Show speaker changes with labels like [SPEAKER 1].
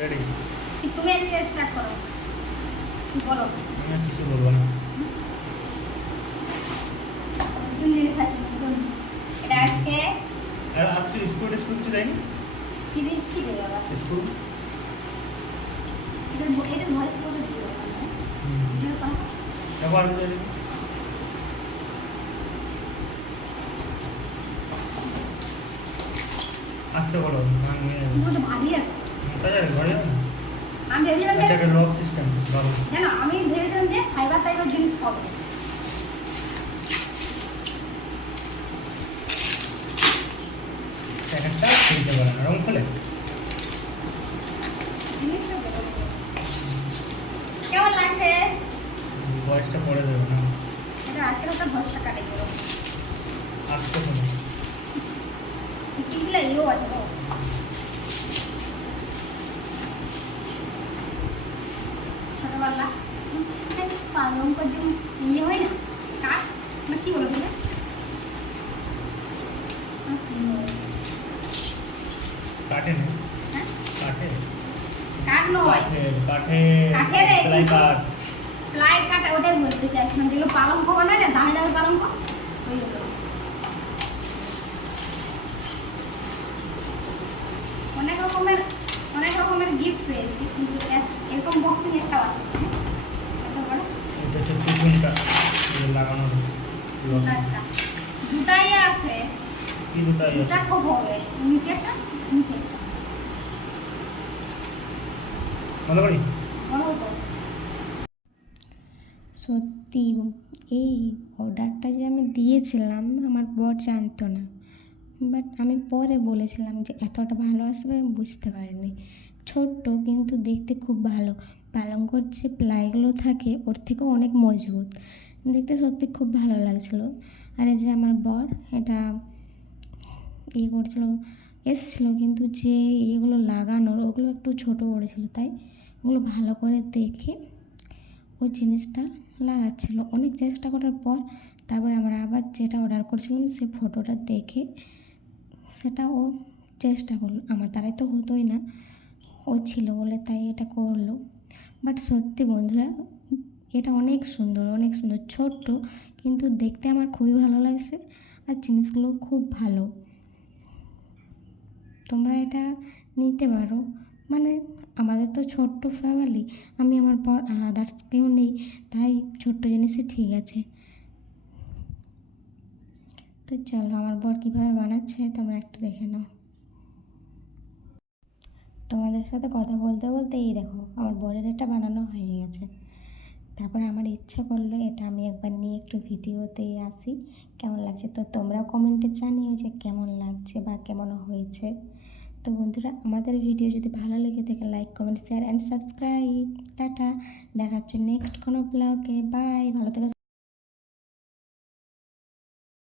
[SPEAKER 1] Ready
[SPEAKER 2] তুমি আজকে start করো। বলো।
[SPEAKER 1] আমি কিছু বলব না।
[SPEAKER 2] এটা আজকে
[SPEAKER 1] স্কুল টিস্কুল কিছু দেয়নি
[SPEAKER 2] কি
[SPEAKER 1] স্কুল
[SPEAKER 2] এটা এটা ভয়েস করে দিও
[SPEAKER 1] আমি আসতে বলো
[SPEAKER 2] ভারী আছে।
[SPEAKER 1] না
[SPEAKER 2] আমি ভেবেছিলাম যে
[SPEAKER 1] লক সিস্টেম
[SPEAKER 2] জানো আমি ভেবেছিলাম যে ফাইবার টাইপের জিনিস পাবো।
[SPEAKER 1] প্যাকেটটা খুলতে পারে না রং খুলে।
[SPEAKER 2] কেমন লাগছে?
[SPEAKER 1] বয়সটা পড়ে যাবে না।
[SPEAKER 2] এটা আজকের একটা ভয়েসটা কাটে গেল
[SPEAKER 1] আসতে হবে
[SPEAKER 2] টিকিগুলো ইয়েও আছে তো। এই ইয়ে হয় না? কাঠ না কি বলে বলে।
[SPEAKER 1] কাঠে
[SPEAKER 2] হ্যাঁ?
[SPEAKER 1] কাঠে
[SPEAKER 2] কাঠ নয়।
[SPEAKER 1] কাঠে কাঠে
[SPEAKER 2] কাঠের এই
[SPEAKER 1] সেলাই কাঠ
[SPEAKER 2] প্লাই কাঠ ওটাই বলতে চাইছিলাম যেগুলো পালঙ্ক বানায় না দামি দামি পালঙ্ক ওইগুলো অনেক রকমের অনেক রকমের গিফট পেয়েছি কিন্তু এরকম বক্সিং একটাও আছে।
[SPEAKER 1] লাগানো
[SPEAKER 2] আচ্ছা। দুটাই আছে।
[SPEAKER 1] কি দুটা
[SPEAKER 2] দুটা খুব হবে। নিচেরটা নিচে
[SPEAKER 1] ভালো করি
[SPEAKER 2] বড় বড়
[SPEAKER 3] সত্যি এই অর্ডারটা যে আমি দিয়েছিলাম আমার বর জানতো না। বাট আমি পরে বলেছিলাম যে এতটা ভালো আসবে? আমি বুঝতে পারিনি। ছোট্ট দেখতে খুব ভালো। পালঙ্কর যে প্লাইগুলো থাকে, ওর থেকেও অনেক মজবুত। দেখতে সত্যি খুব ভালো লাগছিল। আর এই যে আমার বর, এটা ইয়ে করছিল, এসছিলো কিন্তু যে ইয়েগুলো লাগানোর, ওগুলো একটু ছোটো পড়েছিল তাই ওগুলো ভালো করে দেখে ওই জিনিসটা লাগাচ্ছিল। অনেক চেষ্টা করার পর তারপরে আমরা আবার যেটা অর্ডার করছিলাম, সে ফটোটা দেখে সেটা ও চেষ্টা করল। আমার দ্বারাই তো হতোই না। ও ছিল বলে তাই এটা করল। বাট সত্যি বন্ধুরা, এটা অনেক সুন্দর অনেক সুন্দর, ছোট্ট, কিন্তু দেখতে আমার খুবই ভালো লাগছে আর জিনিসগুলো খুব ভালো। তোমরা এটা নিতে পারো। মানে আমাদের তো ছোট্ট ফ্যামিলি আমি আমার পর আদার্স কেউ নেই, তাই ছোট্ট জিনিসই ঠিক আছে। তো চলো, আমার বর কীভাবে বানাচ্ছে তোমরা একটু দেখে নাও। তোমাদের সাথে কথা বলতে বলতে এই দেখো, আমার বরের এটা বানানো হয়ে গেছে। তারপর আমার ইচ্ছা করল এটা আমি একবার নিয়ে একটু ভিডিওতে আসি, কেমন লাগছে? তো তোমরাও কমেন্টে জানিও যে কেমন লাগছে বা কেমন হয়েছে। তো বন্ধুরা, আমাদের ভিডিও যদি ভালো লেগে থাকে like comment share and subscribe tata, দেখা হচ্ছে নেক্সট কোনো ব্লগে বাই ভালো থেকে।